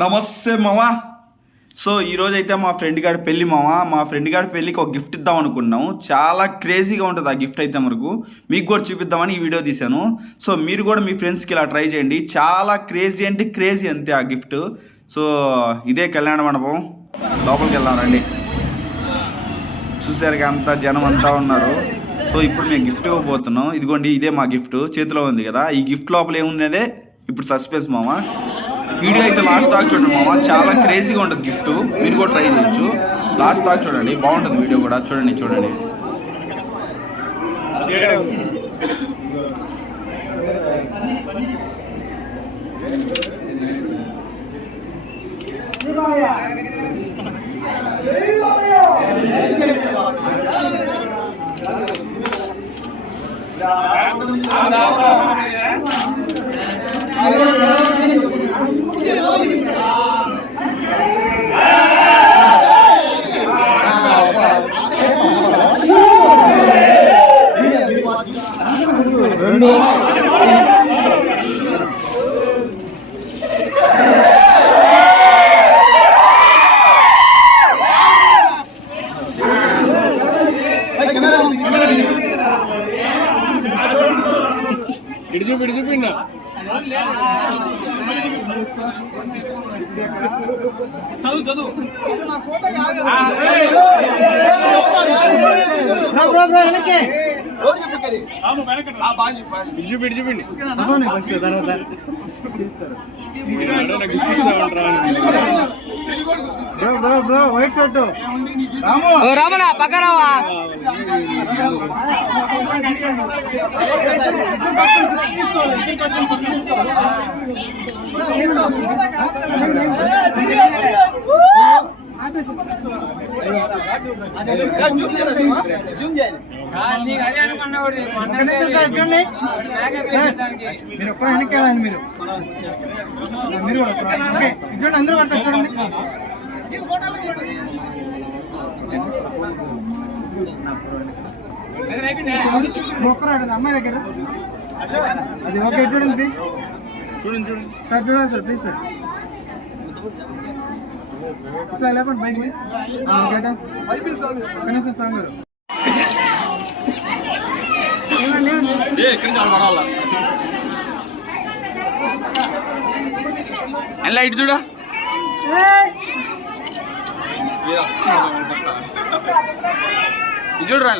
నమస్తే మామా. సో ఈరోజు అయితే మా ఫ్రెండ్ గారి పెళ్ళి మామా. మా ఫ్రెండ్ గారి పెళ్ళికి ఒక గిఫ్ట్ ఇద్దాం అనుకున్నాము. చాలా క్రేజీగా ఉంటుంది ఆ గిఫ్ట్ అయితే మనకు. మీకు కూడా చూపిద్దామని ఈ వీడియో తీశాను. సో మీరు కూడా మీ ఫ్రెండ్స్కి ఇలా ట్రై చేయండి. చాలా క్రేజీ అంటే క్రేజీ అంతే ఆ గిఫ్ట్. సో ఇదే కళ్యాణ మండపం. లోపలికి వెళ్దాం రండి. చూసారుగా అంతా జనం అంతా ఉన్నారు. సో ఇప్పుడు మేము గిఫ్ట్ ఇవ్వబోతున్నాం. ఇదిగోండి ఇదే మా గిఫ్ట్ చేతిలో ఉంది కదా. ఈ గిఫ్ట్ లోపల ఏమున్నదే ఇప్పుడు సస్పెన్స్ మామా. వీడియో అయితే లాస్ట్ దాకా చూడండి మామ. చాలా క్రేజీగా ఉంటుంది గిఫ్ట్. మీరు కూడా ట్రై చేయొచ్చు. లాస్ట్ దాకా చూడండి, బాగుంటుంది వీడియో కూడా. చూడండి చూపిండ చదువు చూపిండి బ్రో వైట్ షర్ట్ రామనా పక్కరావా. మీరు ఒక్క వెనక్కి మీరు చూడండి, అందరూ పడతారు చూడండి. ఒక్కరాడు అమ్మాయి దగ్గర అది ఓకే. చూడండి ప్లీజ్, చూడండి సార్, చూడండి సార్ ప్లీజ్ సార్. ఇట్లా లేకుండా బైక్ సాంగ్ ఎలా ఇటు చూడ చూడరా